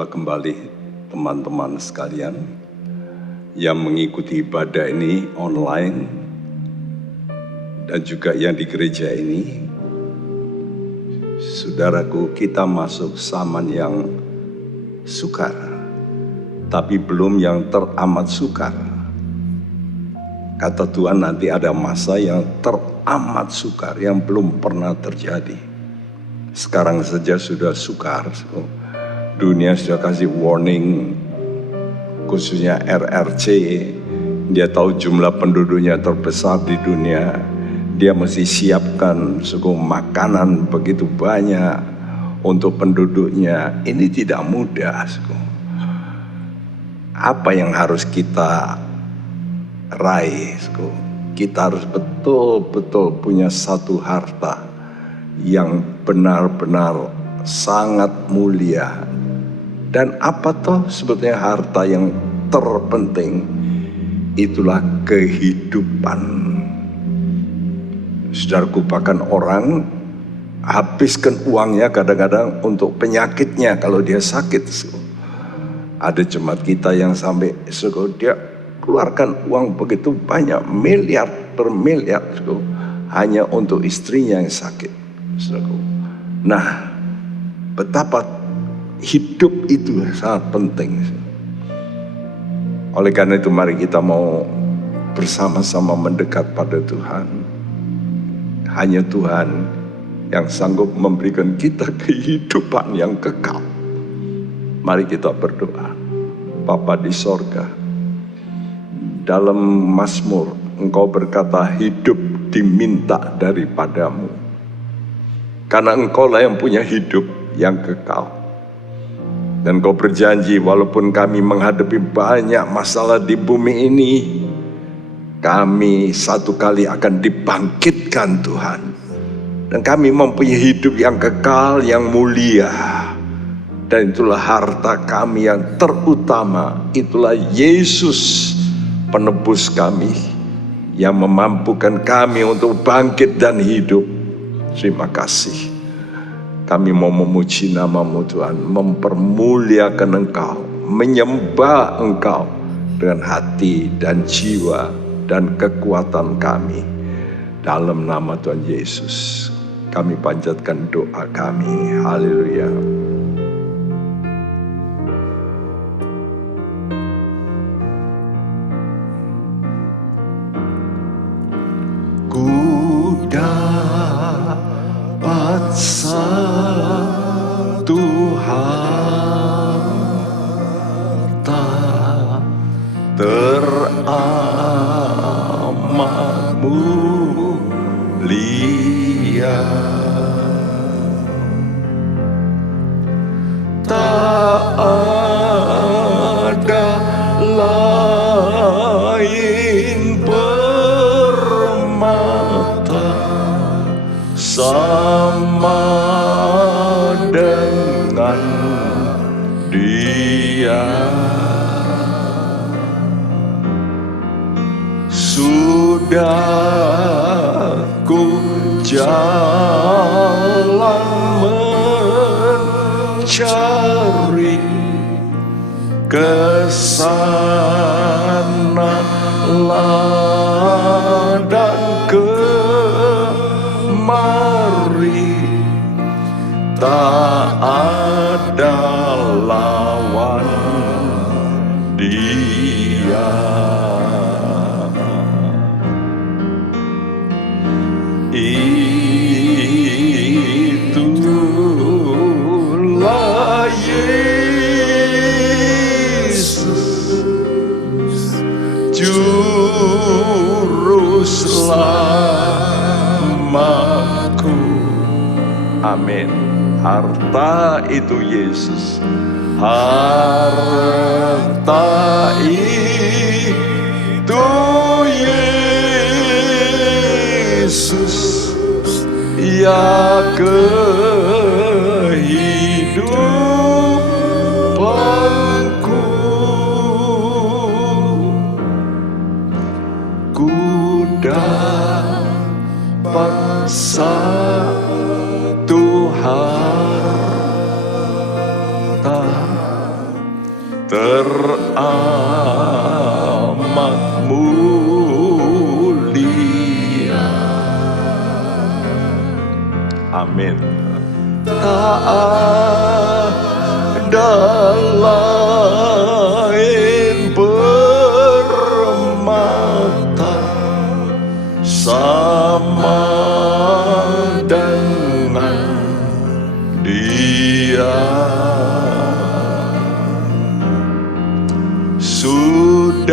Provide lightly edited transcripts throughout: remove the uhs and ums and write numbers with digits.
berjumpa kembali teman-teman sekalian yang mengikuti ibadah ini online dan juga yang di gereja ini. Saudaraku, kita masuk zaman yang sukar, tapi belum yang teramat sukar. Kata Tuhan, nanti ada masa yang teramat sukar yang belum pernah terjadi. Sekarang saja sudah sukar. Dunia sudah kasih warning, khususnya RRC. Dia tahu jumlah penduduknya terbesar di dunia. Dia mesti siapkan makanan begitu banyak untuk penduduknya. Ini tidak mudah. Apa yang harus kita raih? Kita harus betul-betul punya satu harta yang benar-benar sangat mulia. Dan apa toh sebetulnya harta yang terpenting? Itulah kehidupan. Saudaraku, bahkan orang habiskan uangnya kadang-kadang untuk penyakitnya kalau dia sakit. Ada jemaat kita yang sampai dia keluarkan uang begitu banyak, miliar per miliar, hanya untuk istrinya yang sakit. Nah, betapa hidup itu sangat penting. Oleh karena itu mari kita mau bersama-sama mendekat pada Tuhan. Hanya Tuhan yang sanggup memberikan kita kehidupan yang kekal. Mari kita berdoa. Bapa di sorga, dalam Mazmur Engkau berkata, hidup diminta daripadamu. Karena Engkaulah yang punya hidup yang kekal. Dan Engkau berjanji walaupun kami menghadapi banyak masalah di bumi ini, kami satu kali akan dibangkitkan Tuhan. Dan kami mempunyai hidup yang kekal, yang mulia. Dan itulah harta kami yang terutama. Itulah Yesus penebus kami, yang memampukan kami untuk bangkit dan hidup. Terima kasih. Kami mau memuji nama-Mu Tuhan, mempermuliakan Engkau, menyembah Engkau dengan hati dan jiwa dan kekuatan kami. Dalam nama Tuhan Yesus, kami panjatkan doa kami. Haleluya. Satu harta teramat mulia, tak ada lain permata sama dengan Dia. Sudah ku jalan mencari kesana dan kemari, tak ada lawan Dia. Itulah Yesus, juru selamatku. Amin. Harta itu Yesus, harta itu Yesus, ya kehidupanku. Ku dapat satu harta teramat mulia. Amin. Tak ada lain permata sama dengan Dia. Sudah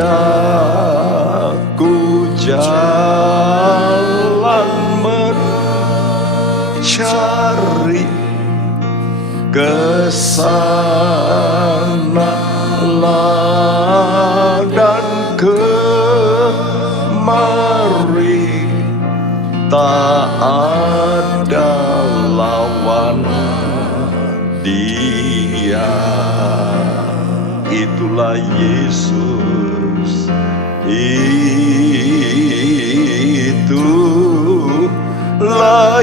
ku jalan mencari kesana dan kemari, tak ada lawan Dia. Itulah Yesus, itulah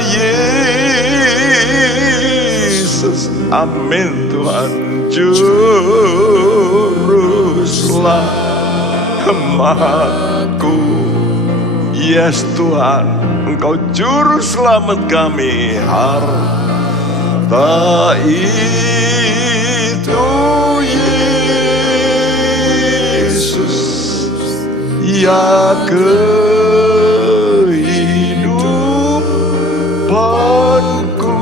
Yesus. Amin Tuhan. Juru selamatku. Yes Tuhan, Engkau juru selamat kami. Harta itu Yesus, ya kehidupanku.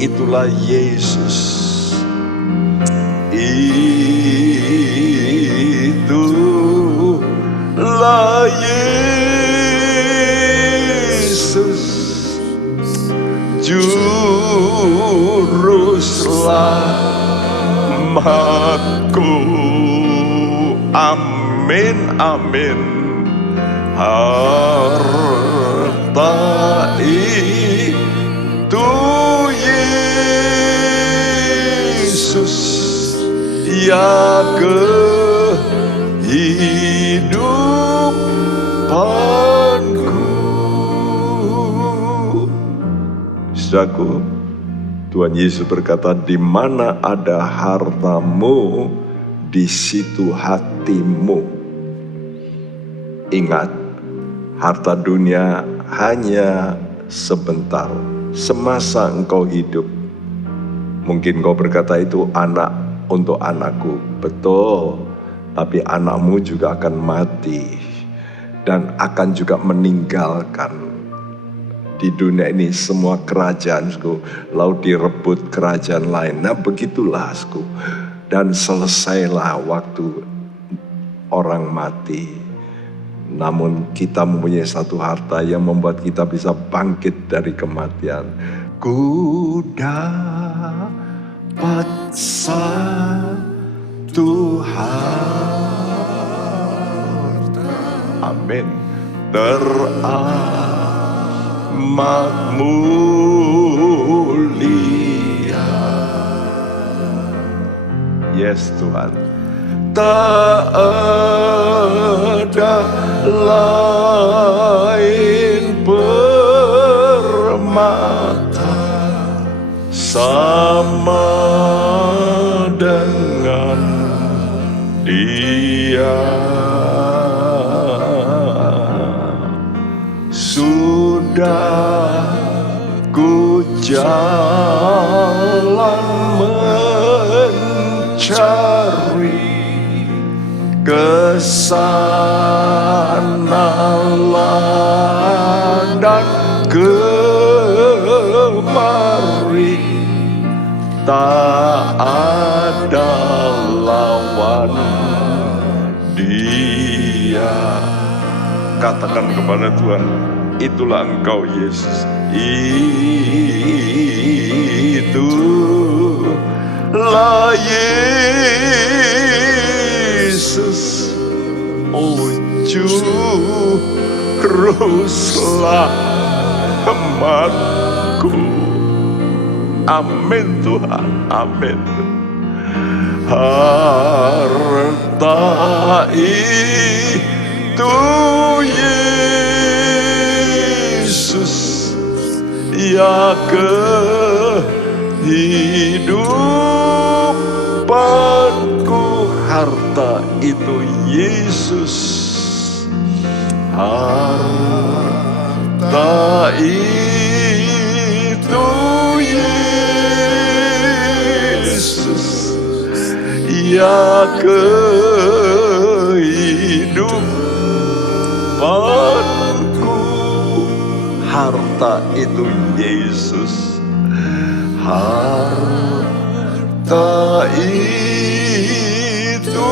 Itulah Yesus, itulah Yesus, juru selamatku. Amin, amin. Harta itu Yesus, ya kehidupanku. Saudaraku, Tuhan Yesus berkata, di mana ada hartamu, di situ hatimu. Ingat, harta dunia hanya sebentar, semasa engkau hidup. Mungkin kau berkata itu anak untuk anakku, betul. Tapi anakmu juga akan mati dan akan juga meninggalkan. Di dunia ini semua kerajaanku, lalu direbut kerajaan lain. Nah begitulah, dan selesailah waktu orang mati. Namun kita mempunyai satu harta yang membuat kita bisa bangkit dari kematian. Ku dapat satu harta, amin, teramat mulia. Yes Tuhan, tak ada lain permata sama dengan Dia. Sudah ku jalan mencari kesana dan kemari, tak ada lawan Dia. Katakan kepada Tuhan, itulah Engkau Yesus, itulah Yesus, oh juru selamatku. Amin Tuhan, amin. Harta itu Yesus, ya kehidupan itu Yesus, harta itu Yesus, ya kehidupanku. Harta itu Yesus, harta itu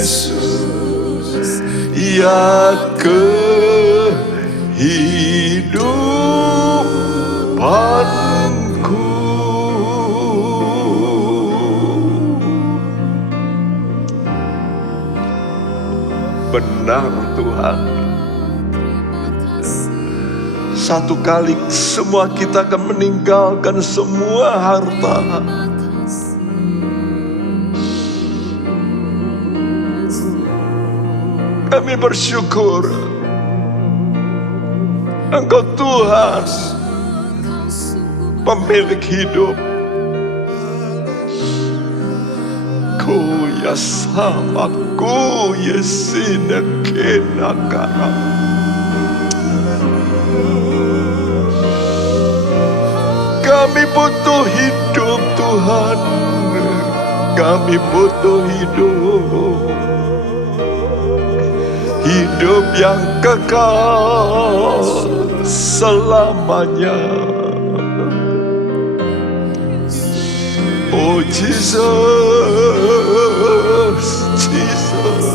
Yesus, ya kehidupanku. Benar Tuhan, satu kali semua kita akan meninggalkan semua harta. Kami bersyukur Engkau Tuhan, pemilik hidup. Ku ya sama ku yesina kenakara. Kami butuh hidup Tuhan, kami butuh hidup, hidup yang kekal selamanya. Oh Jesus, Jesus,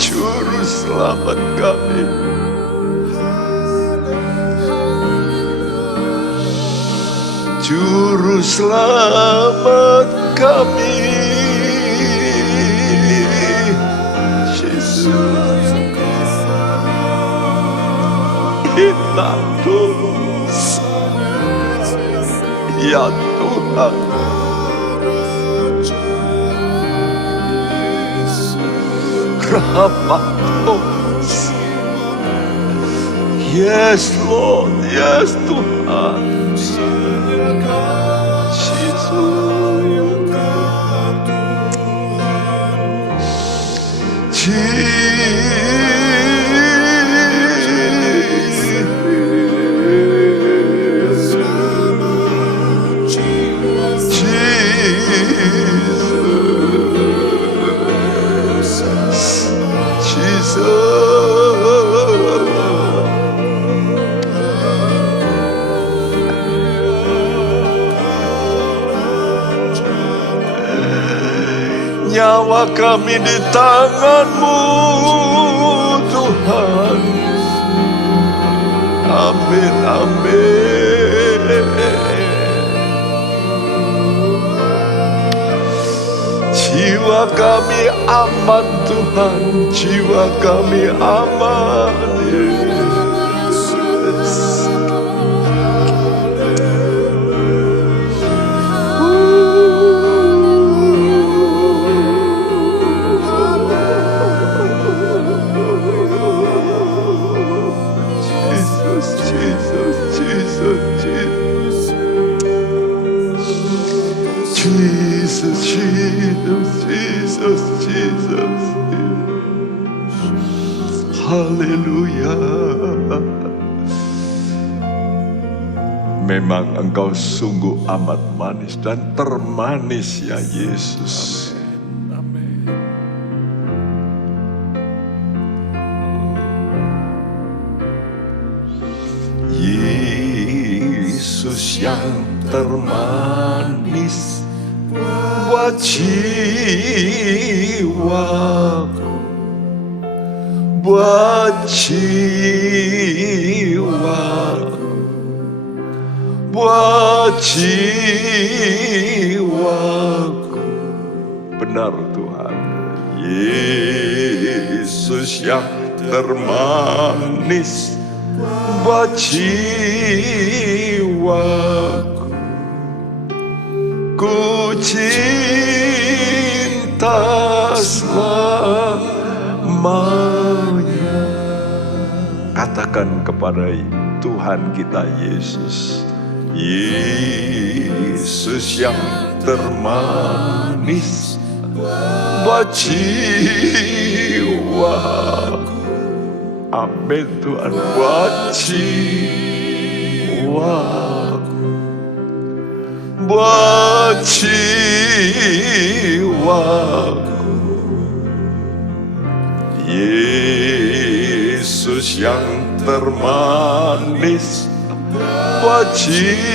Juru Selamat kami. Juru Selamat kami, Yesus. Kita tulus, ya Tuhan. Rahmat tulus. Yes Lord, yes Tuhan. Nyawa kami di tangan-Mu Tuhan. Amin, amin. Jiwa kami aman Tuhan, jiwa kami aman. Yesus. Jesus, Jesus, Jesus, Jesus. Haleluya. Memang Engkau sungguh amat manis dan termanis ya Yesus. Yesus yang termanis buat jiwaku, buat jiwaku, buat jiwaku. Benar Tuhan, Yesus yang termanis buat jiwaku. Ku cinta selamanya. Katakan kepada Tuhan kita Yesus, Yesus yang termanis buat jiwaku. Amin Tuhan, buat jiwaku, buat jiwaku. Yesus yang termanis buat jiwaku.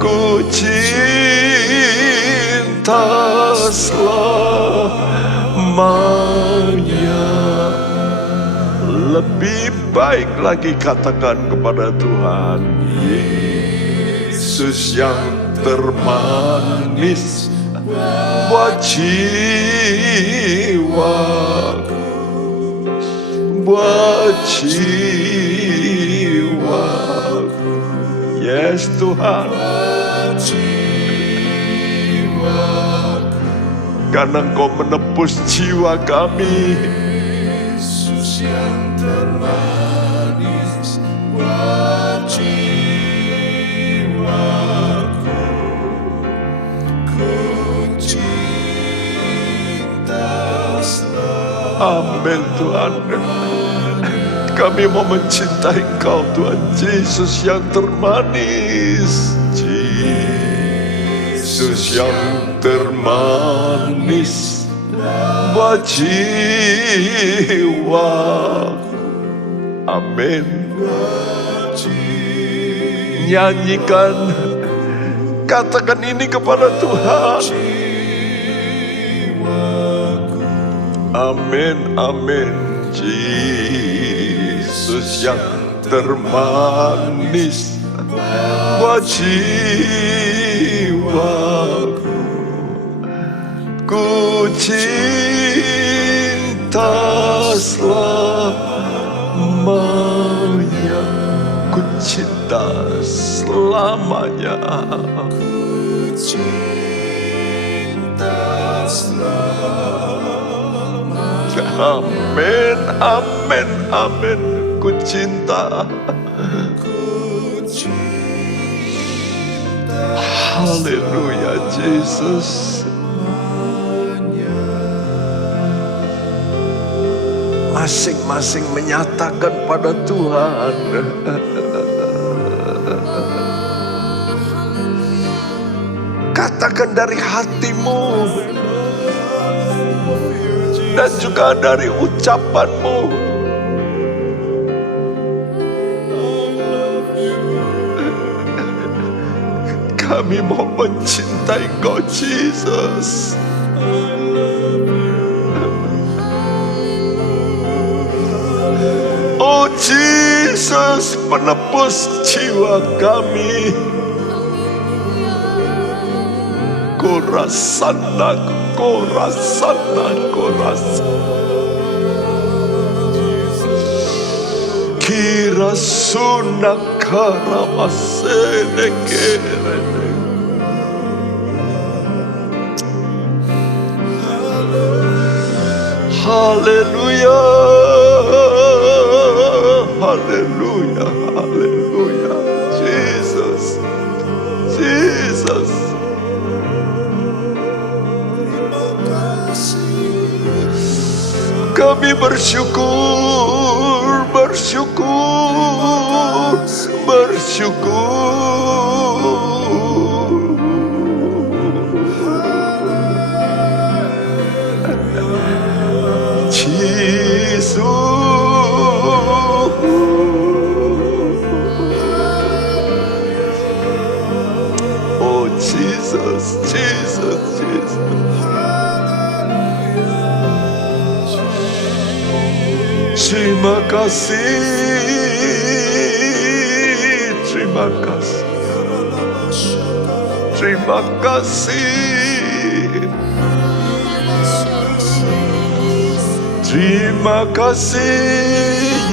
Ku cinta selamanya. Lebih baik lagi katakan kepada Tuhan, Yesus yang termanis buat jiwaku, buat jiwaku. Yes Tuhan, karena Engkau menebus jiwa kami. Yesus yang termanis buat jiwaku, ku cinta selalu. Amin Tuhan, kami mau mencintai Engkau Tuhan Yesus yang termanis. Yesus yang termanis buat jiwaku. Amin. Nyanyikan, katakan ini kepada Tuhan. Amin, amin. Yesus yang termanis buat jiwaku, ku cinta selamanya, ku cinta selamanya, ku cinta selamanya. Amin, amin, amin. Ku cinta, haleluya Yesus. Masing-masing menyatakan pada Tuhan, katakan dari hatimu dan juga dari ucapanmu. Kami mau mencintai Engkau Yesus. Oh Yesus, penebus jiwa kami. Korasana, korasana, korasana. Kira sunakara masene kere. Haleluya, haleluya, haleluya. Jesus, Jesus. Kami bersyukur, bersyukur, bersyukur. Jesus. Oh Jesus, Jesus, Jesus. Terima kasih, terima kasih, terima kasih, terima kasih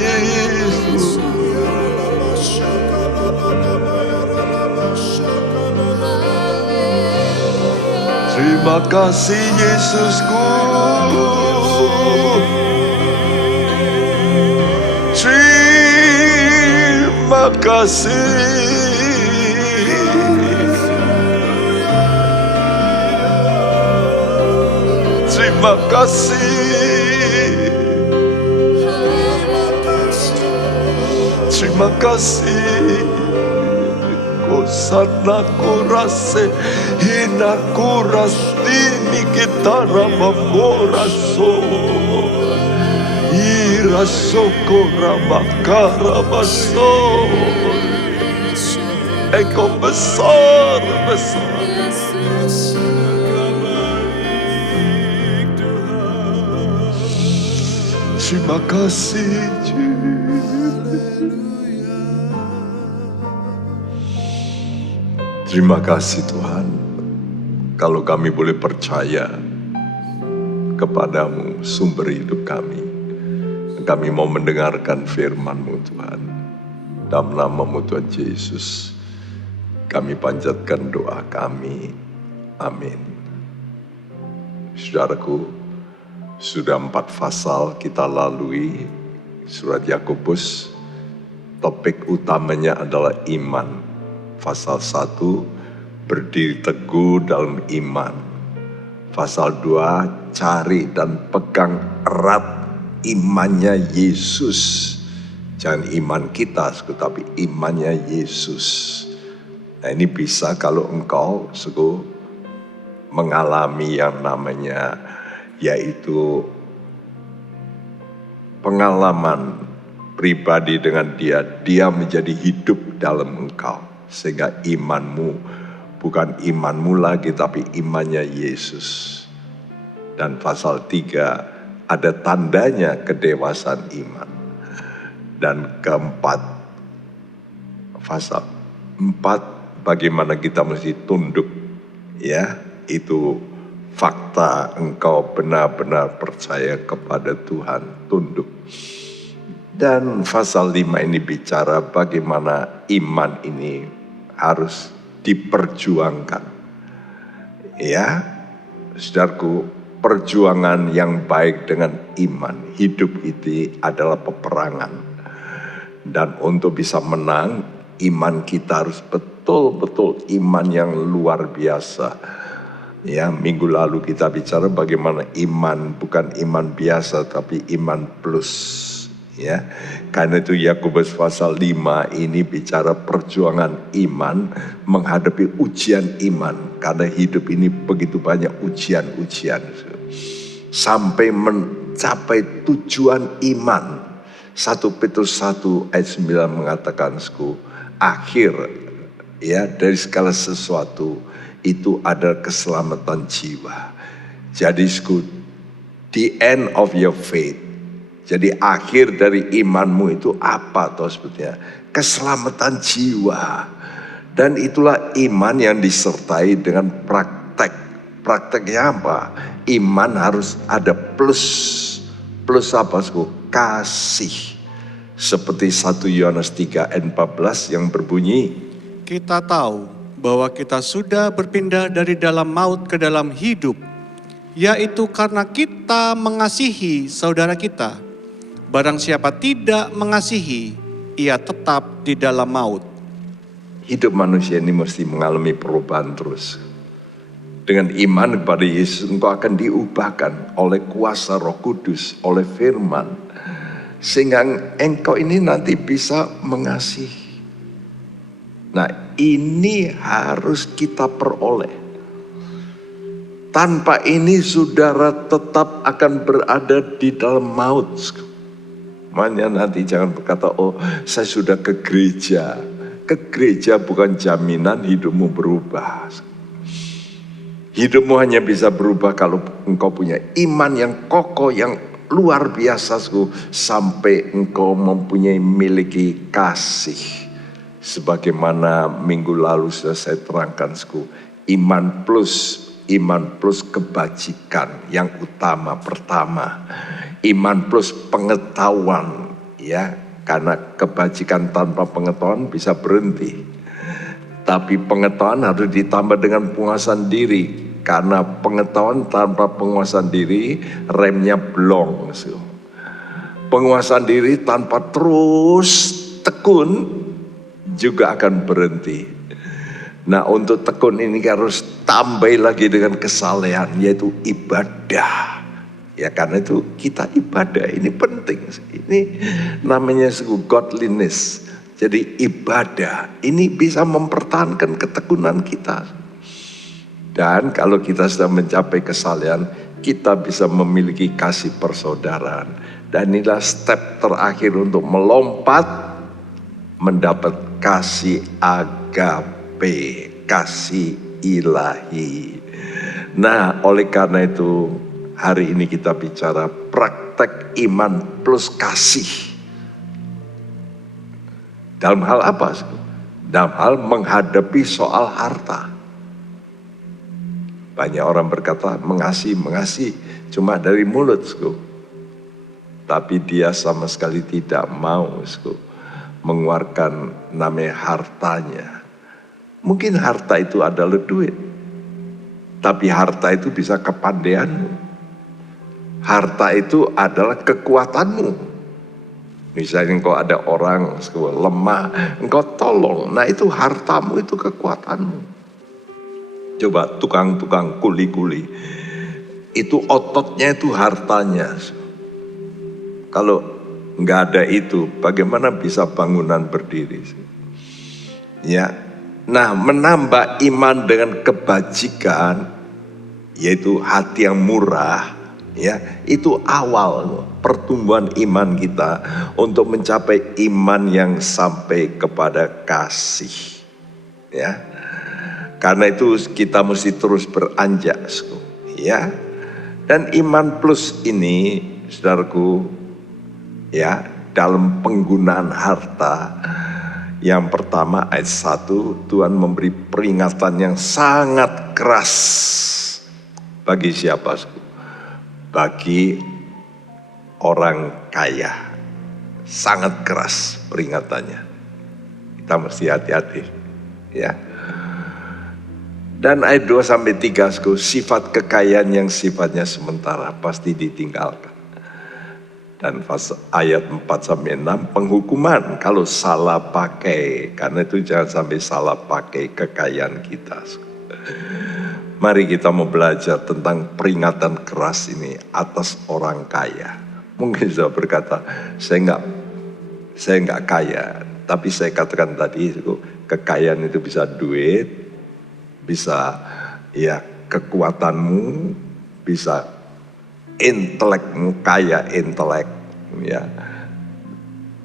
Yesus. Terima kasih Yesusku. Terima Terima kasih. Terima kasih. Terima kasih. Kosana kurase hina kurastini kitara mamoraso iraso koramakara baso. Engkau besar, besar. Terima kasih, terima kasih Tuhan. Kalau kami boleh percaya kepadamu, sumber hidup kami. Kami mau mendengarkan firman-Mu Tuhan. Dalam nama-Mu Tuhan Yesus, kami panjatkan doa kami. Amin. Saudaraku, sudah 4 pasal kita lalui surat Yakobus. Topik utamanya adalah iman. Pasal 1, berdiri teguh dalam iman. Pasal 2, cari dan pegang erat imannya Yesus. Jangan iman kita, tetapi imannya Yesus. Nah, ini bisa kalau engkau mengalami yang namanya yaitu pengalaman pribadi dengan dia menjadi hidup dalam engkau. Sehingga imanmu bukan imanmu lagi, tapi imannya Yesus. Dan pasal 3 ada tandanya kedewasaan iman. Dan keempat, pasal 4 bagaimana kita mesti tunduk, ya, itu fakta engkau benar-benar percaya kepada Tuhan, tunduk. Dan pasal 5 ini bicara bagaimana iman ini harus diperjuangkan. Ya, saudaraku, perjuangan yang baik dengan iman, hidup itu adalah peperangan. Dan untuk bisa menang, iman kita harus betul-betul iman yang luar biasa. Ya, minggu lalu kita bicara bagaimana iman bukan iman biasa tapi iman plus. Ya, karena itu Yakobus pasal 5 ini bicara perjuangan iman menghadapi ujian iman. Karena hidup ini begitu banyak ujian-ujian. Sampai mencapai tujuan iman. 1 Petrus 1 ayat 9 mengatakan, akhir ya dari segala sesuatu itu adalah keselamatan jiwa. Jadi the end of your faith. Jadi akhir dari imanmu itu apa toh sebetulnya? Keselamatan jiwa. Dan itulah iman yang disertai dengan praktek. Prakteknya apa? Iman harus ada plus. Plus apa? Kasih. Seperti 1 Yohanes 3 ayat 14 yang berbunyi, kita tahu bahwa kita sudah berpindah dari dalam maut ke dalam hidup, yaitu karena kita mengasihi saudara kita. Barang siapa tidak mengasihi, ia tetap di dalam maut. Hidup manusia ini mesti mengalami perubahan terus. Dengan iman kepada Yesus, engkau akan diubahkan oleh kuasa Roh Kudus, oleh firman. Sehingga engkau ini nanti bisa mengasihi. Nah, ini harus kita peroleh. Tanpa ini saudara tetap akan berada di dalam maut. Makanya nanti jangan berkata, oh saya sudah ke gereja. Ke gereja bukan jaminan hidupmu berubah. Hidupmu hanya bisa berubah kalau engkau punya iman yang kokoh, yang luar biasa. Sampai engkau mempunyai miliki kasih. Sebagaimana minggu lalu sudah saya terangkan, iman plus kebajikan yang utama pertama, iman plus pengetahuan, ya, karena kebajikan tanpa pengetahuan bisa berhenti, tapi pengetahuan harus ditambah dengan penguasaan diri, karena pengetahuan tanpa penguasaan diri remnya blong. Penguasaan diri tanpa terus tekun juga akan berhenti. Nah, untuk tekun ini harus tambah lagi dengan kesalehan, yaitu ibadah. Ya, karena itu kita ibadah, ini penting. Ini namanya godliness. Jadi ibadah ini bisa mempertahankan ketekunan kita. Dan kalau kita sudah mencapai kesalehan, kita bisa memiliki kasih persaudaraan. Dan inilah step terakhir untuk melompat mendapat kasih agape, kasih ilahi. Nah, oleh karena itu hari ini kita bicara praktek iman plus kasih. Dalam hal apa? Dalam hal menghadapi soal harta. Banyak orang berkata mengasihi, cuma dari mulut. Tapi dia sama sekali tidak mau mengeluarkan namanya hartanya. Mungkin harta itu adalah duit. Tapi harta itu bisa kepandaianmu. Harta itu adalah kekuatanmu. Misalnya engkau ada orang lemah, engkau tolong. Nah itu hartamu, itu kekuatanmu. Coba tukang-tukang kuli-kuli, itu ototnya itu hartanya. Kalau nggak ada itu, bagaimana bisa bangunan berdiri? Ya, nah menambah iman dengan kebajikan, yaitu hati yang murah, ya itu awal pertumbuhan iman kita untuk mencapai iman yang sampai kepada kasih, ya. Karena itu kita mesti terus beranjak, ya. Dan iman plus ini, saudaraku, ya, dalam penggunaan harta. Yang pertama ayat 1, Tuhan memberi peringatan yang sangat keras. Bagi siapa? Bagi orang kaya. Sangat keras peringatannya. Kita mesti hati-hati, ya. Dan ayat 2-3, sifat kekayaan yang sifatnya sementara pasti ditinggalkan. Dan ayat 4-6, penghukuman kalau salah pakai. Karena itu jangan sampai salah pakai kekayaan kita. Mari kita mau belajar tentang peringatan keras ini atas orang kaya. Mungkin saya berkata, saya nggak kaya. Tapi saya katakan tadi, kekayaan itu bisa duit, bisa ya kekuatanmu, bisa intelekmu, kaya intelek, ya.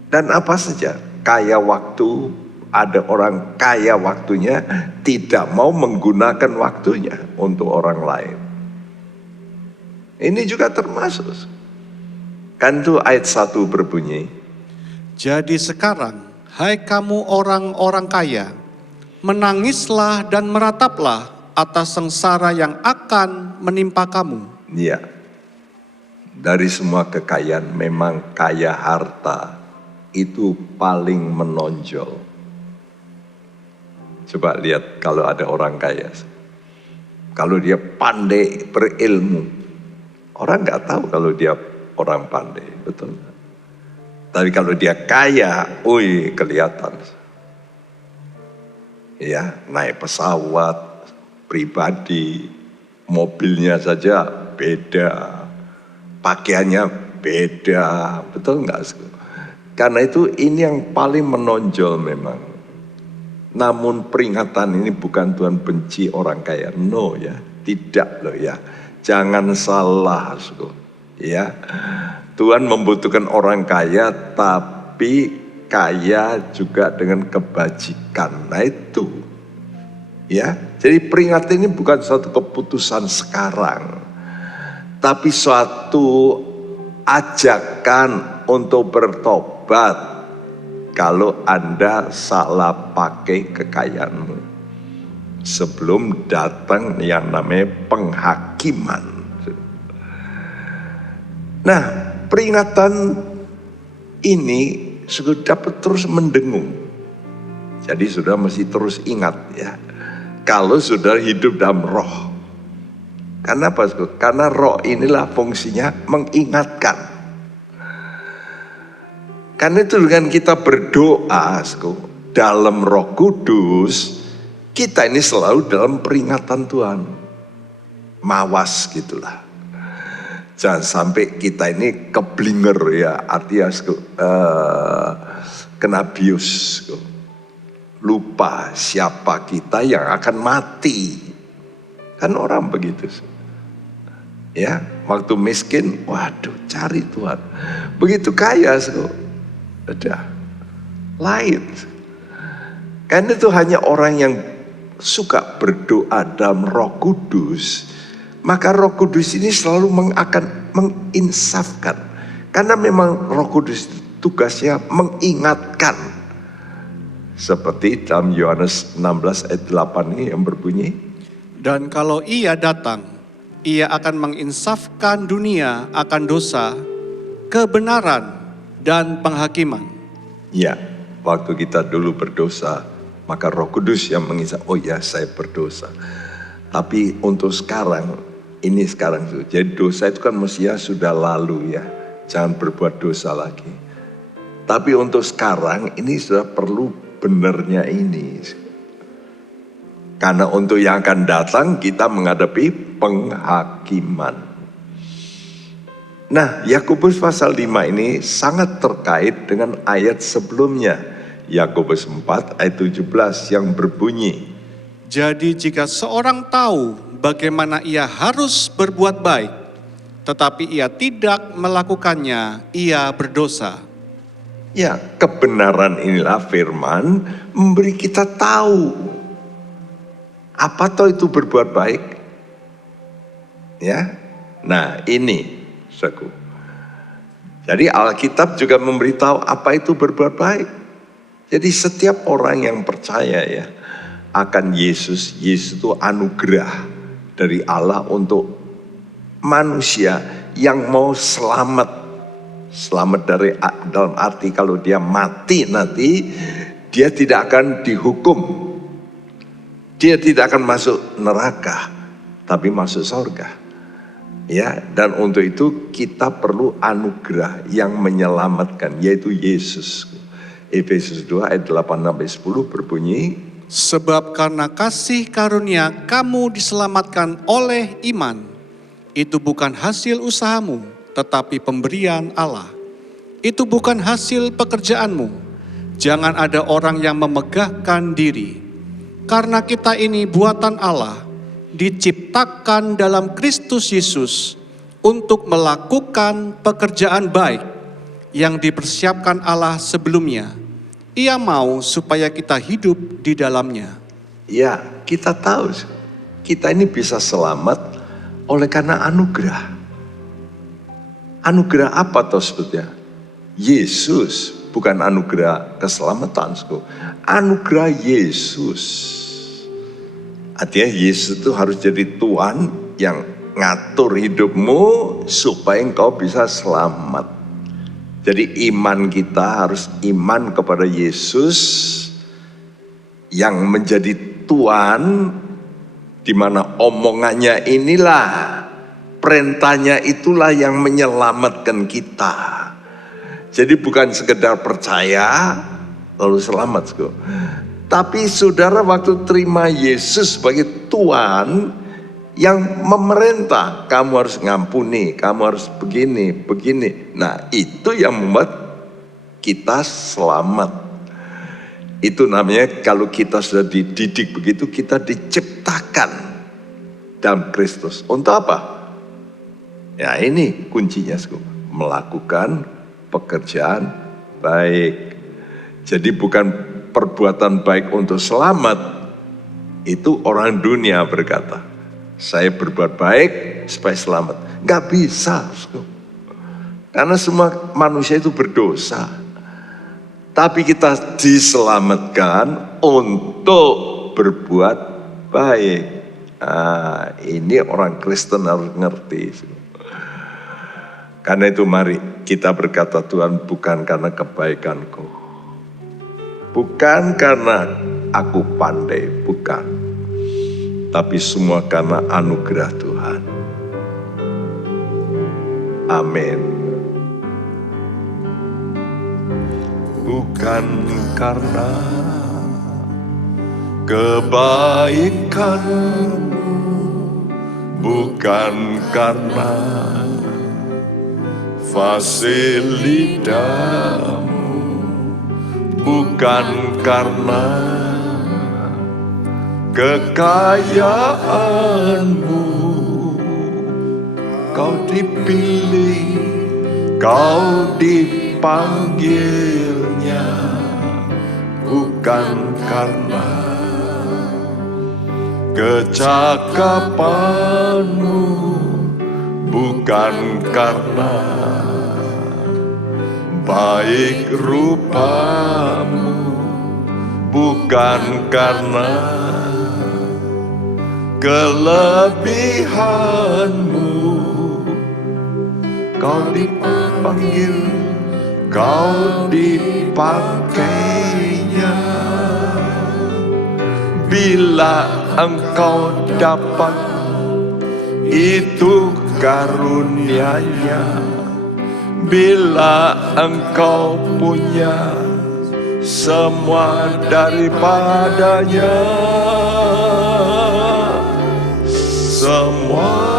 Dan apa saja, kaya waktu, ada orang kaya waktunya tidak mau menggunakan waktunya untuk orang lain. Ini juga termasuk. Kan itu ayat 1 berbunyi, jadi sekarang, hai kamu orang-orang kaya, menangislah dan merataplah atas sengsara yang akan menimpa kamu. ya. Dari semua kekayaan memang kaya harta itu paling menonjol. Coba lihat kalau ada orang kaya, kalau dia pandai berilmu, orang nggak tahu kalau dia orang pandai, betul. Tapi kalau dia kaya, kelihatan. Ya, naik pesawat pribadi, mobilnya saja beda, pakaiannya beda, betul nggak? Karena itu ini yang paling menonjol memang. Namun peringatan ini bukan Tuhan benci orang kaya, no ya, tidak loh ya. Jangan salah, ya. Tuhan membutuhkan orang kaya, tapi kaya juga dengan kebajikan. Nah itu, ya. Jadi peringatan ini bukan suatu keputusan sekarang, tapi suatu ajakan untuk bertobat kalau Anda salah pakai kekayaanmu sebelum datang yang namanya penghakiman. Nah, peringatan ini sudah dapat terus mendengung. Jadi sudah mesti terus ingat ya. Kalau sudah hidup dalam roh. Karena apa? Karena roh inilah fungsinya mengingatkan. Karena itu dengan kita berdoa, dalam Roh Kudus, kita ini selalu dalam peringatan Tuhan. Mawas gitulah. Jangan sampai kita ini keblinger ya, artinya kena bius. Lupa siapa kita yang akan mati. Kan orang begitu. Ya, waktu miskin, waduh cari Tuhan. Begitu kaya, udah lain. Karena itu hanya orang yang suka berdoa dalam Roh Kudus, maka Roh Kudus ini selalu akan menginsafkan. Karena memang Roh Kudus tugasnya mengingatkan. Seperti dalam Yohanes 16 ayat 8 ini yang berbunyi, dan kalau Ia datang, Ia akan menginsafkan dunia akan dosa, kebenaran, dan penghakiman. ya, waktu kita dulu berdosa, maka Roh Kudus yang menginsaf, oh ya saya berdosa. Tapi untuk sekarang, ini sekarang, jadi dosa itu kan mestinya sudah lalu ya, jangan berbuat dosa lagi. Tapi untuk sekarang ini sudah perlu benernya ini. Karena untuk yang akan datang kita menghadapi penghakiman. Nah, Yakobus pasal 5 ini sangat terkait dengan ayat sebelumnya. Yakobus 4 ayat 17 yang berbunyi, Jadi jika seorang tahu bagaimana ia harus berbuat baik, tetapi ia tidak melakukannya, ia berdosa. ya, kebenaran inilah firman memberi kita tahu. Apa toh itu berbuat baik? Ya, nah ini, saudaraku. Jadi Alkitab juga memberitahu apa itu berbuat baik. Jadi setiap orang yang percaya ya akan Yesus, Yesus itu anugerah dari Allah untuk manusia yang mau selamat. Selamat dari dalam arti kalau dia mati nanti dia tidak akan dihukum. Dia tidak akan masuk neraka, tapi masuk surga. Ya, dan untuk itu kita perlu anugerah yang menyelamatkan, yaitu Yesus. Efesus 2 ayat 8-10 berbunyi, Sebab karena kasih karunia kamu diselamatkan oleh iman. Itu bukan hasil usahamu, tetapi pemberian Allah. Itu bukan hasil pekerjaanmu. Jangan ada orang yang memegahkan diri. Karena kita ini buatan Allah, diciptakan dalam Kristus Yesus untuk melakukan pekerjaan baik yang dipersiapkan Allah sebelumnya. Ia mau supaya kita hidup di dalamnya. ya kita tahu kita ini bisa selamat oleh karena anugerah. Anugerah apa toh sebetulnya? Yesus, bukan anugerah keselamatan. Anugerah Yesus. Artinya Yesus itu harus jadi Tuhan yang ngatur hidupmu supaya engkau bisa selamat. Jadi iman kita harus iman kepada Yesus yang menjadi Tuhan, di mana omongannya inilah, perintahnya itulah yang menyelamatkan kita. Jadi bukan sekedar percaya lalu selamat. Tapi saudara waktu terima Yesus sebagai Tuhan yang memerintah, kamu harus ngampuni, kamu harus begini, begini. Nah itu yang membuat kita selamat. Itu namanya kalau kita sudah dididik begitu, kita diciptakan dalam Kristus. Untuk apa? Ya ini kuncinya, melakukan pekerjaan baik. Jadi bukan perbuatan baik untuk selamat. Itu orang dunia berkata, saya berbuat baik supaya selamat. Gak bisa. Karena semua manusia itu berdosa. Tapi kita diselamatkan untuk berbuat baik. Nah, ini orang Kristen harus ngerti. Karena itu mari kita berkata, Tuhan, bukan karena kebaikanku, bukan karena aku pandai, bukan, tapi semua karena anugerah Tuhan. Amin. Bukan karena kebaikanmu bukan karena fasilitasmu, bukan karena kekayaanmu. Kau dipilih, kau dipanggilnya, bukan karena kecakapanmu, bukan karena baik rupamu, bukan karena kelebihanmu. Kau dipanggil, kau dipakainya. Bila engkau dapat, itu karunia-Nya. Bila engkau punya, semua daripadanya. Semua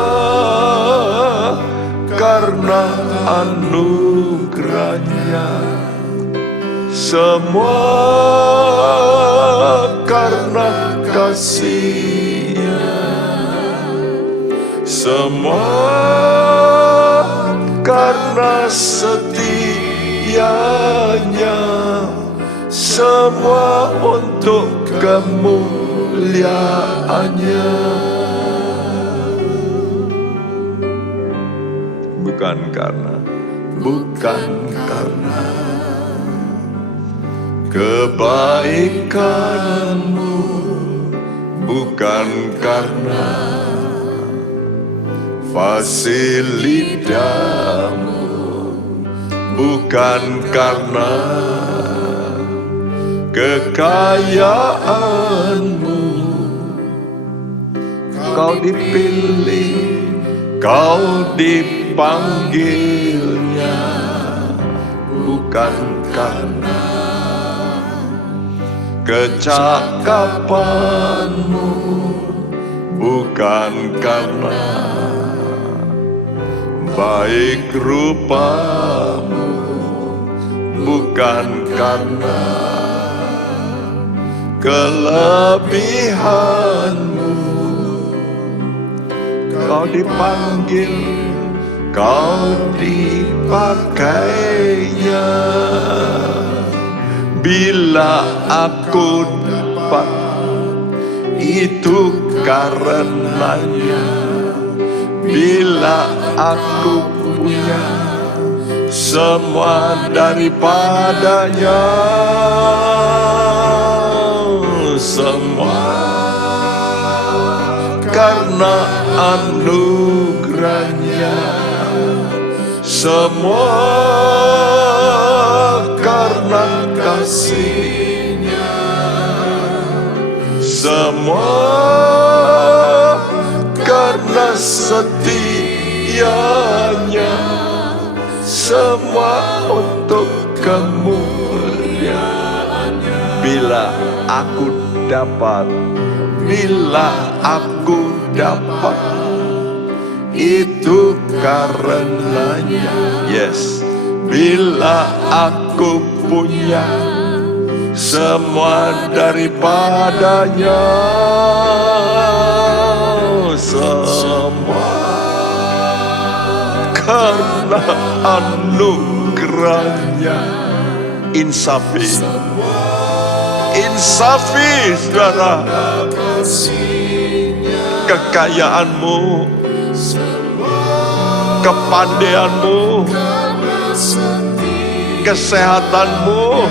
karena anugerah-Nya. Semua karena kasih-Nya. Semua karena setia-Nya. Semua untuk kemuliaan-Nya. Bukan karena kebaikanmu, bukan karena fasilitasmu, bukan karena kekayaanmu. Kau dipilih, kau dipanggilnya, bukan karena kecakapanmu, bukan karena baik rupamu, bukan karena kelebihanmu. Kau dipanggil, kau dipakainya. Bila aku dapat, itu karenanya. Bila aku punya, semua daripadanya. Semua karena anugerah-Nya. Semua karena kasih-Nya. Semua karena setia-Nya. Semua untuk kemuliaan-Nya. Bila aku dapat, bila aku dapat, itu karenanya. Yes. Bila aku punya, semua daripadanya. Semua karena anugerah-Nya. Insafi, insafi saudara. Kekayaanmu, kepandaianmu, kesehatanmu,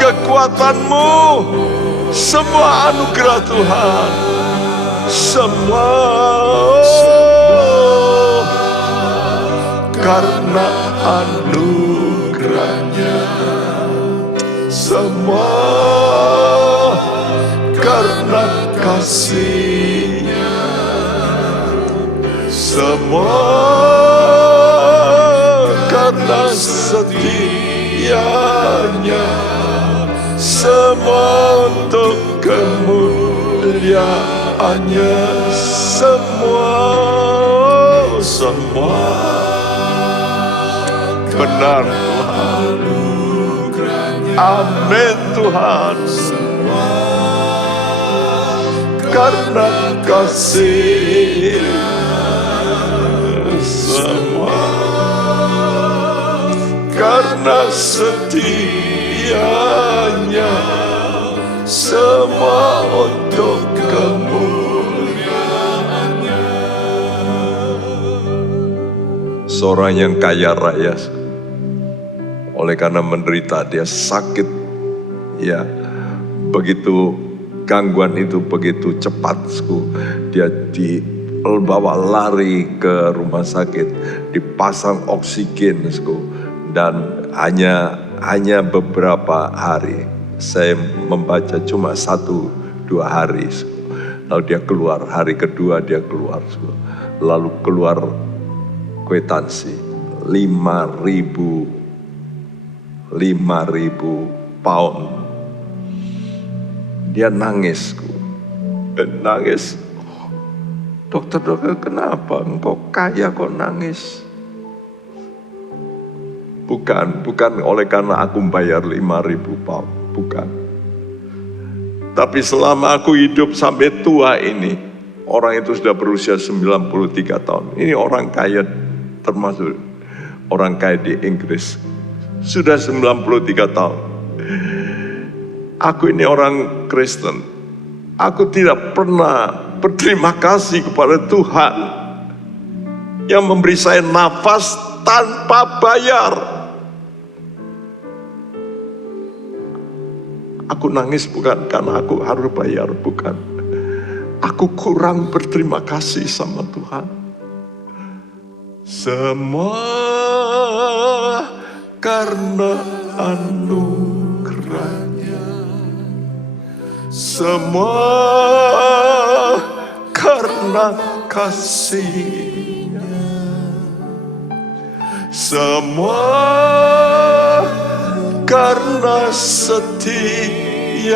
kekuatanmu, semua anugerah Tuhan. Semua karena anugerah-Nya. Semua karena kasih-Nya. Semua karena setia-Nya. semua untuk kemuliaan-Nya, semua benar Tuhan. Amin Tuhan. Karena kasih semua, karena setianya, semua untuk kemuliaan-Nya. Seorang yang kaya raya, oleh karena menderita dia sakit, ya begitu gangguan itu begitu cepat, dia dibawa lari ke rumah sakit, dipasang oksigen, dan hanya beberapa hari. Saya membaca cuma 1-2 hari, lalu dia keluar. Hari kedua dia keluar, lalu keluar kwitansi 5.000 pound. Dia nangis. Dokter, kenapa engkau kaya kok nangis? Bukan oleh karena aku bayar 5.000 pound, bukan. Tapi selama aku hidup sampai tua ini, orang itu sudah berusia 93 tahun. Ini orang kaya, termasuk orang kaya di Inggris. Sudah 93 tahun. Aku ini orang Kristen. Aku tidak pernah berterima kasih kepada Tuhan yang memberi saya nafas tanpa bayar. Aku nangis bukan karena aku harus bayar, bukan. Aku kurang berterima kasih sama Tuhan. Semua karena anugerah-Nya, semua karena kasih-Nya, semua karena setia-Nya,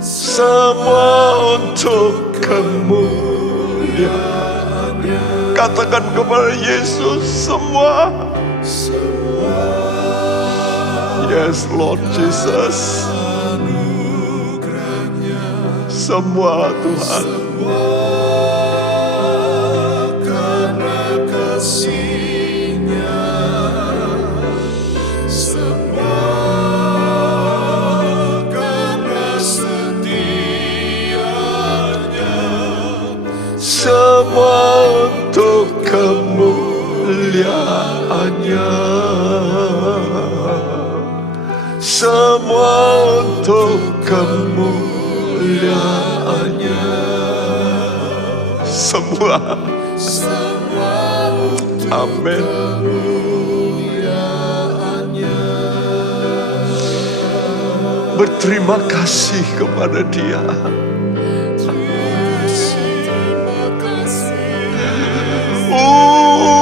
semua untuk kemuliaan-Nya. Katakan kepada Yesus, semua. Yes, Lord Jesus. Semua Tuhan. Karena kasih-Nya, semua karena setia-Nya, semua untuk kemuliaan-Nya, semua untuk kemuliaan-Nya, semua. Amin. Berterima kasih kepada Dia.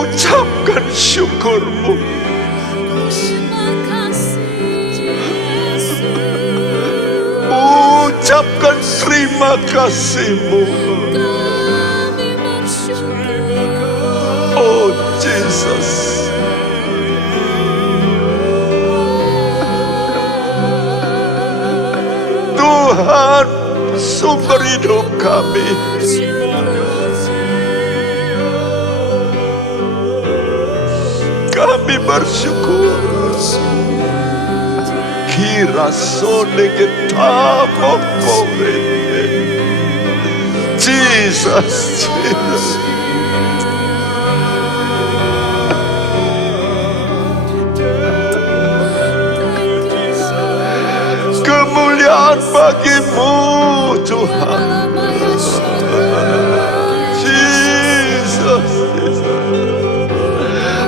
Ucapkan syukurmu. Ucapkan terima kasihmu. Oh Jesus. Tuhan, sumber hidup kami. Kami bersyukur. Kira sone kita mokore. Jesus, Jesus. Kemuliaan bagi-Mu Tuhan. Jesus, Jesus.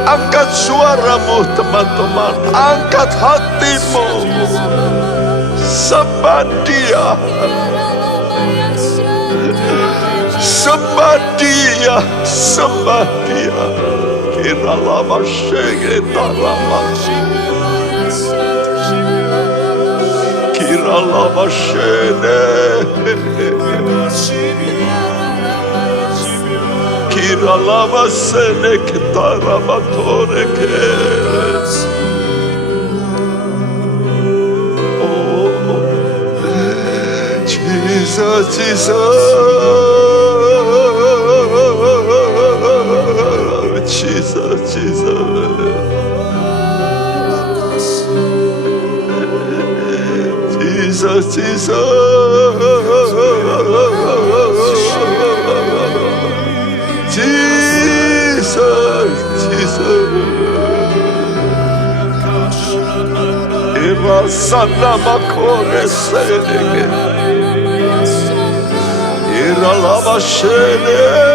Angkat suaramu teman-teman, angkat hatimu. Sembah Dia. Sembah Dia, sembah Dia. Kira lama syekh lama. lama shene. Kira lama sene kitara matore ke. Oh, Jesus, Jesus, Jesus, Jesus. Jesus, Jesus, Jesus, Jesus. Ira sana makore senege, ira lama shene.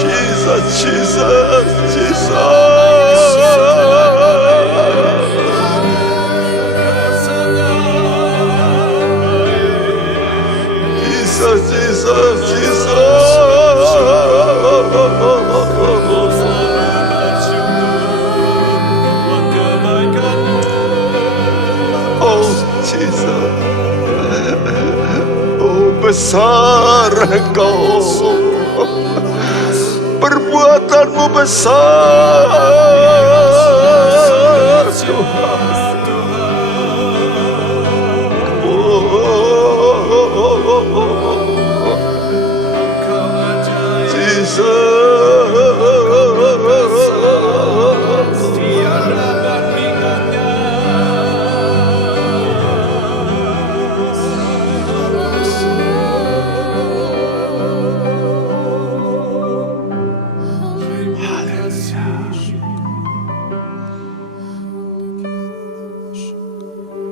Jesus, Jesus, Jesus. Jesus, Jesus, Jesus. Oh, Jesus. Oh, besar Engkau. Perbuatanmu besar, Tuhan.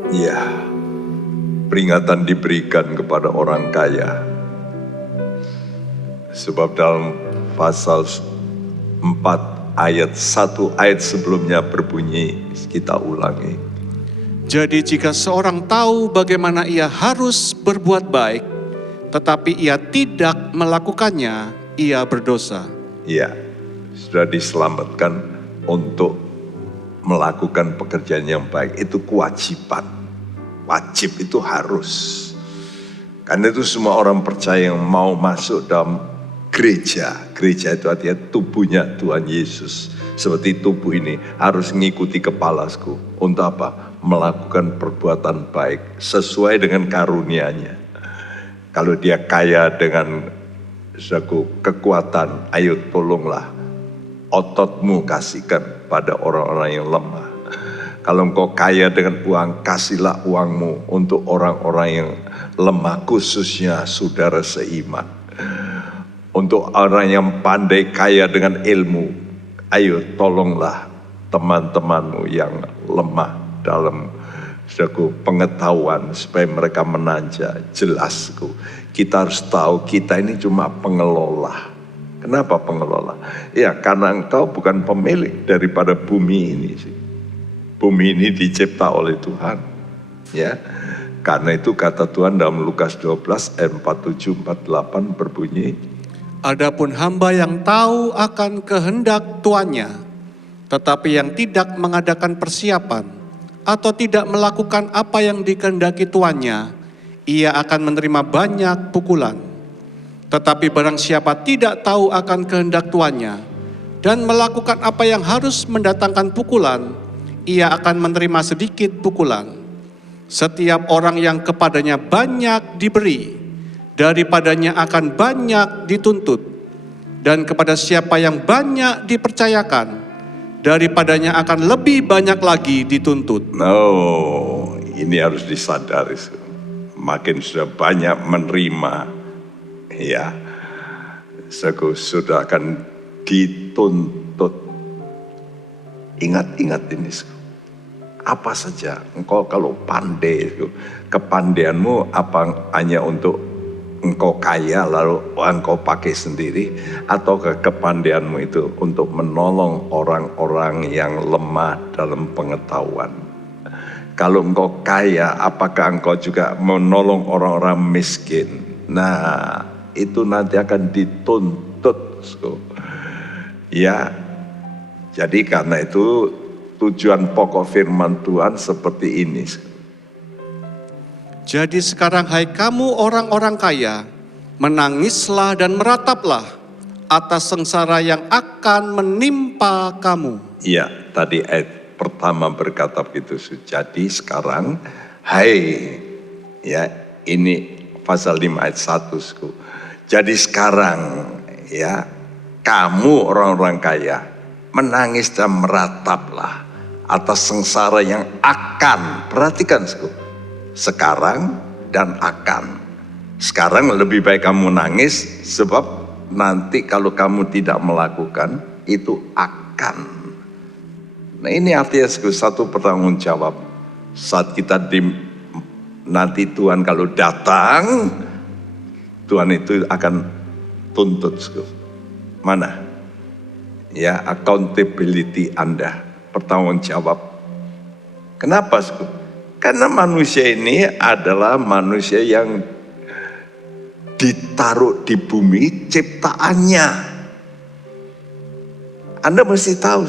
Ya, peringatan diberikan kepada orang kaya. Sebab dalam pasal 4 ayat 1 ayat sebelumnya berbunyi, kita ulangi. Jadi jika seorang tahu bagaimana ia harus berbuat baik, tetapi ia tidak melakukannya, ia berdosa. Ya, sudah diselamatkan untuk melakukan pekerjaan yang baik. Itu kewajiban. Wajib itu harus. Karena itu semua orang percaya yang mau masuk dalam gereja. Gereja itu artinya tubuhnya Tuhan Yesus. Seperti tubuh ini harus mengikuti kepalaku. Untuk apa? Melakukan perbuatan baik sesuai dengan karunia-Nya. Kalau dia kaya dengan kekuatan, ayo tolonglah ototmu kasihkan pada orang-orang yang lemah. Kalau engkau kaya dengan uang, kasihlah uangmu untuk orang-orang yang lemah, khususnya saudara seiman. Untuk orang yang pandai kaya dengan ilmu, ayo tolonglah teman-temanmu yang lemah dalam pengetahuan supaya mereka menanja. Jelasku, kita harus tahu kita ini cuma pengelola. Kenapa pengelola? Ya karena engkau bukan pemilik daripada bumi ini sih. Bumi ini dicipta oleh Tuhan. Ya. Karena itu kata Tuhan dalam Lukas 12 ayat 47-48 berbunyi, adapun hamba yang tahu akan kehendak tuannya, tetapi yang tidak mengadakan persiapan atau tidak melakukan apa yang dikehendaki tuannya, ia akan menerima banyak pukulan. Tetapi barang siapa tidak tahu akan kehendak tuannya dan melakukan apa yang harus mendatangkan pukulan, ia akan menerima sedikit pukulan. Setiap orang yang kepadanya banyak diberi, daripadanya akan banyak dituntut. Dan kepada siapa yang banyak dipercayakan, daripadanya akan lebih banyak lagi dituntut. Oh, ini harus disadari. Makin sudah banyak menerima, ya, sudah akan dituntut. Ingat-ingat ini. Apa saja, engkau kalau pandai, kepandaianmu apa hanya untuk engkau kaya lalu engkau pakai sendiri, atau kepandaianmu itu untuk menolong orang-orang yang lemah dalam pengetahuan. Kalau engkau kaya, apakah engkau juga menolong orang-orang miskin? Nah, itu nanti akan dituntut. Ya, Jadi karena itu tujuan pokok firman Tuhan seperti ini. Jadi sekarang hai kamu orang-orang kaya, menangislah dan merataplah atas sengsara yang akan menimpa kamu. Iya, tadi ayat pertama berkata begitu. Jadi sekarang, hai, ya ini pasal 5 ayat 1. Jadi sekarang, ya kamu orang-orang kaya, menangis dan merataplah atas sengsara yang akan. Perhatikan, sekarang dan akan. Sekarang lebih baik kamu nangis, sebab nanti kalau kamu tidak melakukan, itu akan. Nah ini artinya satu pertanggung jawab. Saat kita nanti Tuhan kalau datang, Tuhan itu akan tuntut. Mana? Ya, accountability Anda, pertanggung jawab. Kenapa? Karena manusia ini adalah manusia yang ditaruh di bumi ciptaannya. Anda mesti tahu,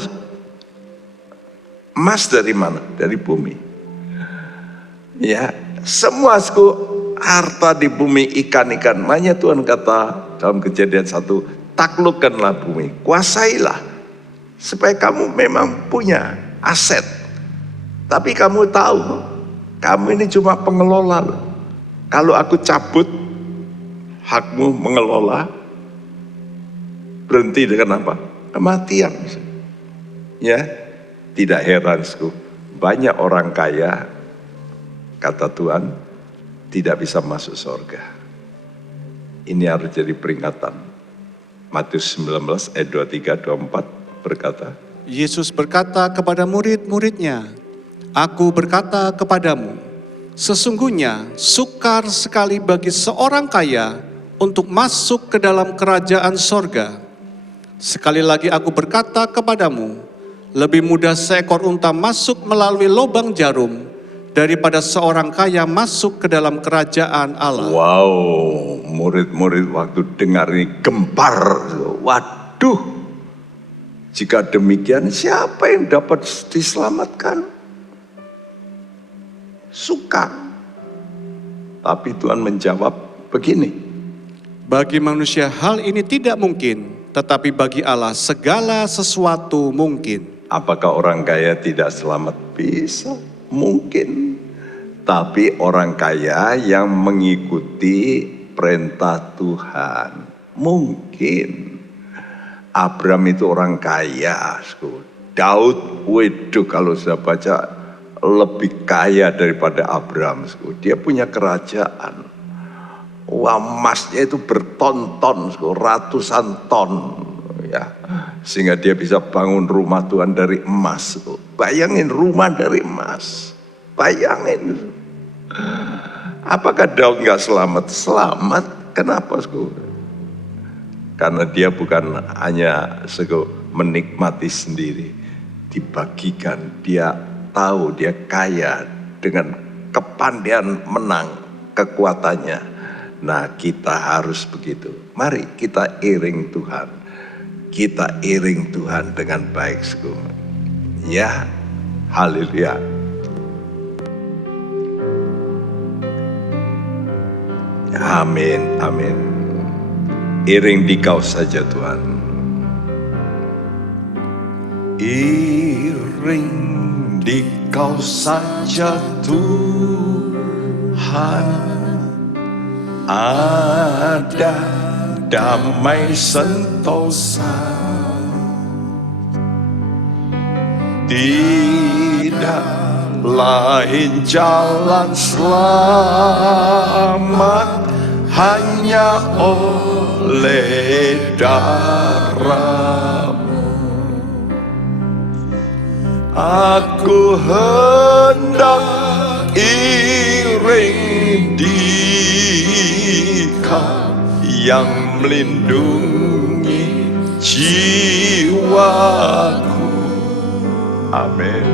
emas dari mana? Dari bumi. Ya, semua harta di bumi, ikan-ikan. Makanya Tuhan kata dalam Kejadian 1, taklukkanlah bumi, kuasailah. Supaya kamu memang punya aset. Tapi kamu tahu, kamu ini cuma pengelola. Kalau aku cabut hakmu mengelola, berhenti dengan apa? Kematian. Ya, tidak heran, banyak orang kaya, kata Tuhan, tidak bisa masuk surga. Ini harus jadi peringatan. Matius 19 ayat 23-24 berkata, Yesus berkata kepada murid-muridnya, Aku berkata kepadamu, sesungguhnya sukar sekali bagi seorang kaya untuk masuk ke dalam kerajaan sorga. Sekali lagi aku berkata kepadamu, lebih mudah seekor unta masuk melalui lubang jarum daripada seorang kaya masuk ke dalam kerajaan Allah. Wow, murid-murid waktu dengar ini gempar. Waduh, jika demikian siapa yang dapat diselamatkan? Suka. Tapi Tuhan menjawab begini. Bagi manusia hal ini tidak mungkin, tetapi bagi Allah segala sesuatu mungkin. Apakah orang kaya tidak selamat? Bisa, mungkin. Tapi orang kaya yang mengikuti perintah Tuhan, mungkin. Abraham itu orang kaya. Daud, waduh kalau sudah baca, lebih kaya daripada Abraham. Dia punya kerajaan. Wah, emasnya itu berton-ton, ratusan ton. Ya, sehingga dia bisa bangun rumah Tuhan dari emas. Bayangin rumah dari emas. Bayangin. Apakah Daud nggak selamat? Selamat. Kenapa? Karena dia bukan hanya menikmati sendiri. Dibagikan. Dia tahu dia kaya dengan kepandaian menang kekuatannya. Nah, kita harus begitu. Mari kita iring Tuhan. Kita iring Tuhan dengan baik. Ya, haleluya. Amin, amin. Iring di Kau saja Tuhan. Iring di Kau saja Tuhan, ada damai sentosa, tidak lain jalan selamat hanya oleh darah. Aku hendak iring di Kau yang melindungi jiwaku. Amin.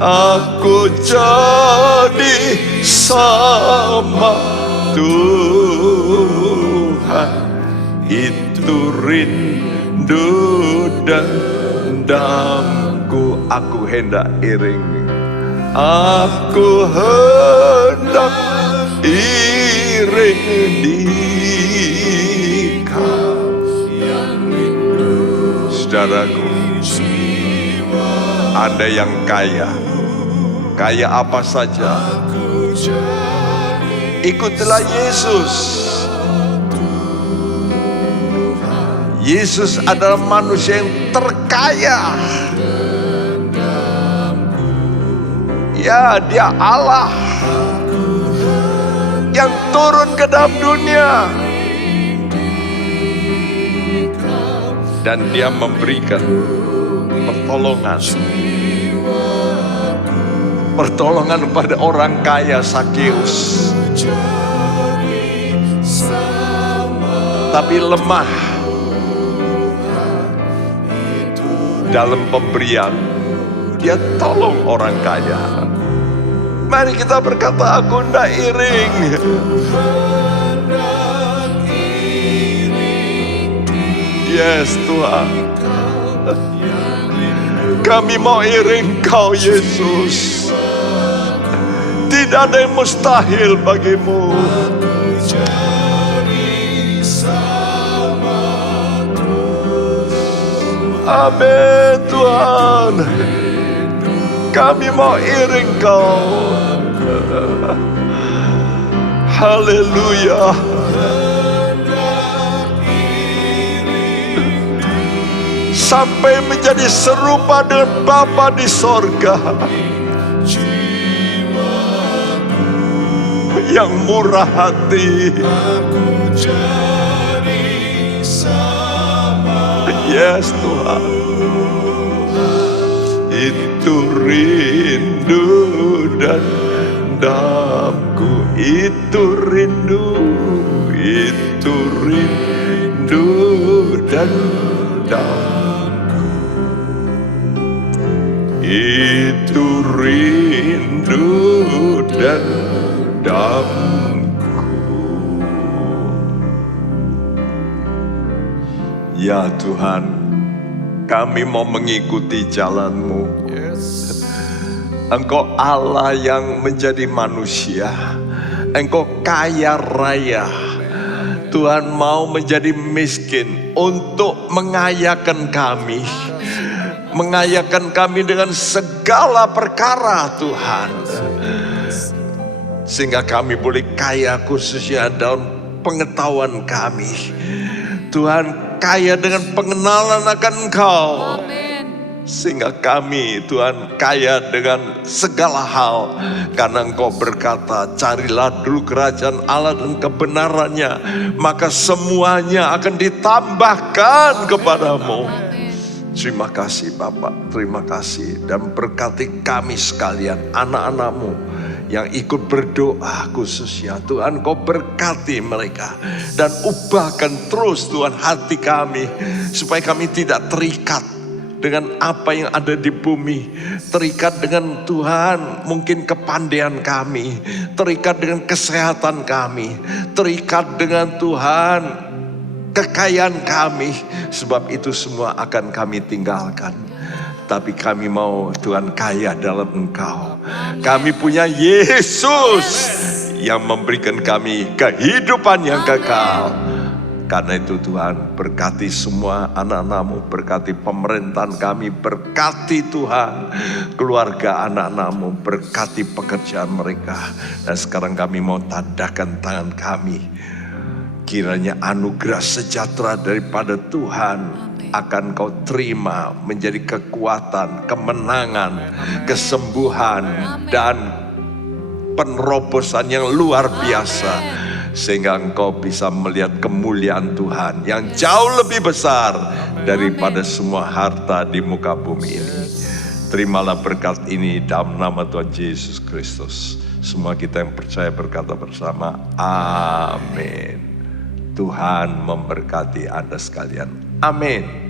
Aku jadi sama Tuhan, itu rindu dan damku, aku hendak iring. Aku hendak iring dikau. Saudaraku, Anda yang kaya apa saja, ikutilah Yesus. Yesus adalah manusia yang terkaya. Ya, dia Allah yang turun ke dalam dunia. Dan dia memberikan pertolongan pada orang kaya Sakeus. Tapi lemah dalam pemberian, dia tolong orang kaya. Mari kita berkata, aku hendak iring. Yes Tuhan, kami mau iring Kau Yesus. Tidak ada yang mustahil bagimu. Amin Tuhan, kami mau iring Kau. Haleluya. Sampai menjadi serupa dengan Bapa di sorga yang murah hati. Yes Tuhan, itu rindu dan dendamku, itu rindu dan dendamku. Itu rindu dan dendamku. Ya Tuhan, kami mau mengikuti jalan-Mu. Engkau Allah yang menjadi manusia. Engkau kaya raya. Tuhan mau menjadi miskin untuk mengayakan kami. Mengayakan kami dengan segala perkara Tuhan. Sehingga kami boleh kaya khususnya dalam pengetahuan kami. Tuhan, kaya dengan pengenalan akan Engkau. Sehingga kami Tuhan kaya dengan segala hal. Karena Engkau berkata, carilah dulu kerajaan Allah dan kebenarannya, maka semuanya akan ditambahkan kepadamu. Terima kasih Bapak, terima kasih. Dan berkati kami sekalian, anak-anak-Mu yang ikut berdoa khususnya. Tuhan, Kau berkati mereka. Dan ubahkan terus Tuhan hati kami, supaya kami tidak terikat dengan apa yang ada di bumi. Terikat dengan Tuhan mungkin kepandaian kami. Terikat dengan kesehatan kami. Terikat dengan Tuhan kekayaan kami. Sebab itu semua akan kami tinggalkan. Tapi kami mau Tuhan kaya dalam Engkau. Kami punya Yesus yang memberikan kami kehidupan yang kekal. Karena itu Tuhan, berkati semua anak-anak-Mu, berkati pemerintahan kami, berkati Tuhan keluarga anak-anak-Mu, berkati pekerjaan mereka. Dan sekarang kami mau tadakan tangan kami. Kiranya anugerah sejahtera daripada Tuhan akan Kau terima menjadi kekuatan, kemenangan, kesembuhan, dan penerobosan yang luar biasa. Sehingga Engkau bisa melihat kemuliaan Tuhan yang jauh lebih besar daripada semua harta di muka bumi ini. Terimalah berkat ini dalam nama Tuhan Yesus Kristus. Semua kita yang percaya berkata bersama, amin. Tuhan memberkati Anda sekalian. Amin.